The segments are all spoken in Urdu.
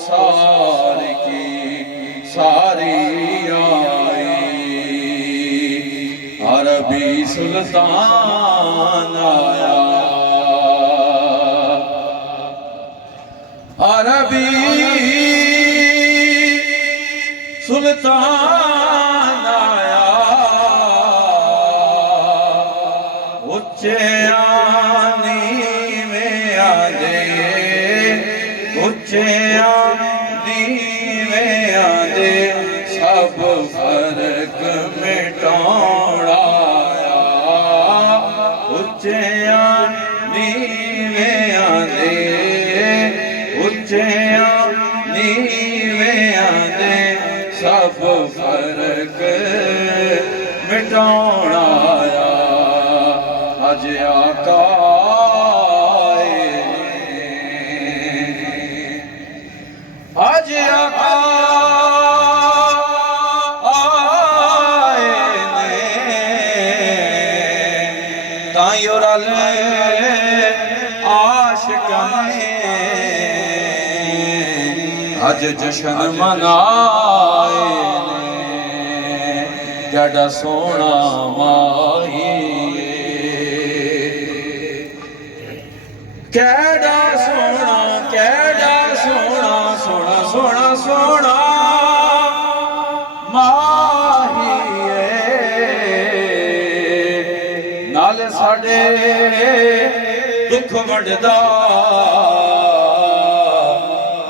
سار کی ساری آئی، عربی سلطان آیا، عربی سلطان آیا، اچھے آنی میں آدے، اچھے آنی میں آدے، سب فرق مٹاؤڑا آیا، اچھے آنی میں آدے، اچھے آنی میں آدے، سب فرق مٹاؤڑا آیا، اج آقا آئے، اج آقا آئے نے، تائیوں رل عاشقانے، اج جشن منائے نے، جڑا سونا ماہی، کیڑا سونا، کیڑا سونا، سونا سونا سونا ماہی نال ساڑے دکھ وڈدا،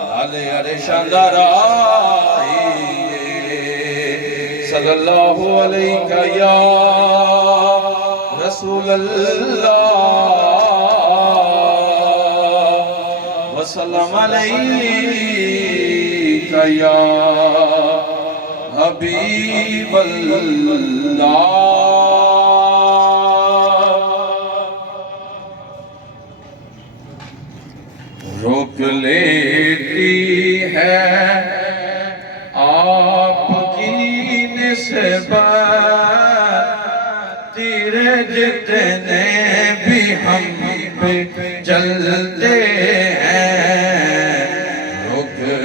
نال عرشاں دا راہی، صلی اللہ علیہ یا رسول اللہ، وسلم علیک یا حبیب اللہ۔ روک لیتی ہے آپ کی نسبت، تیرے جتنے بھی ہم پہ چلتے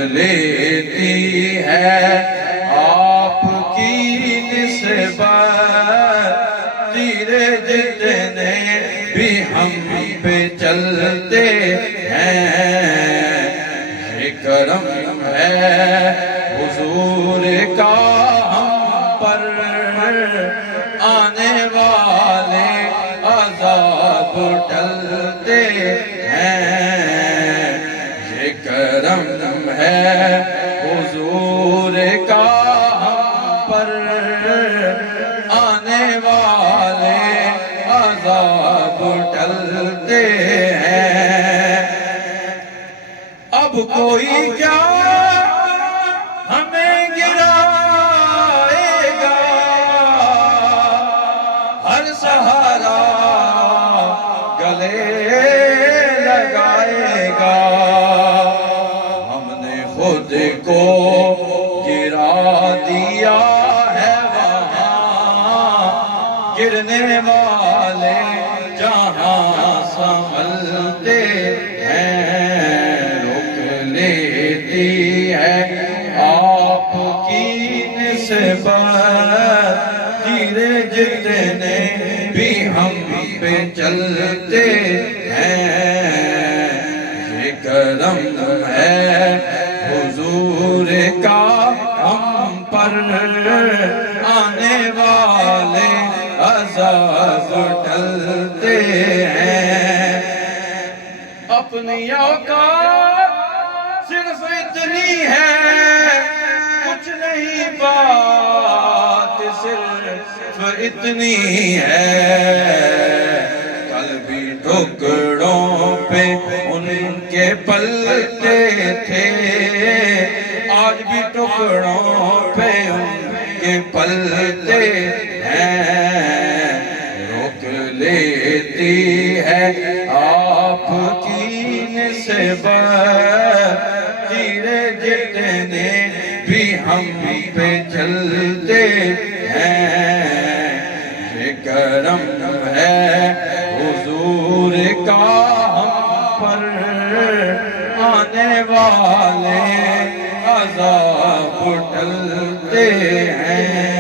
لیتی ہے آپ کی نسبت، تیرے جتنے بھی ہم پہ چلتے ہیں، یہ کرم ہے حضور کا ہم پر، آنے والے عذاب ٹلتے ہیں، یہ کرم ہے حضور کا ہم پر، آنے والے عذاب ٹلتے ہیں، اب کوئی کیا ہمیں گرائے گا، ہر سہارا گلے لگائے گا، خود کو گرا دیا ہے وہاں، گرنے والے جہاں سنبھلتے ہیں، روک لیتی ہے آپ کی نسبت، تیرے جتنے بھی ہم پہ چلتے ہیں، یہ کرم ہے حضور کا ہم پر، آنے والے عذاب ٹلتے ہیں، اپنی اوقات صرف اتنی ہے، کچھ نہیں بات صرف اتنی ہے، کل بھی ٹکڑوں پہ ان کے پلتے تھے، آج بھی ٹکڑوں پہ ان کے پلتے ہیں، روک لیتی ہے آپ کی نسبت، تیرے جتنے بھی ہم پہ چلتے ہیں، یہ کرم ہے حضور کا ہم پر، آنے والے عذاب ٹلتے ہیں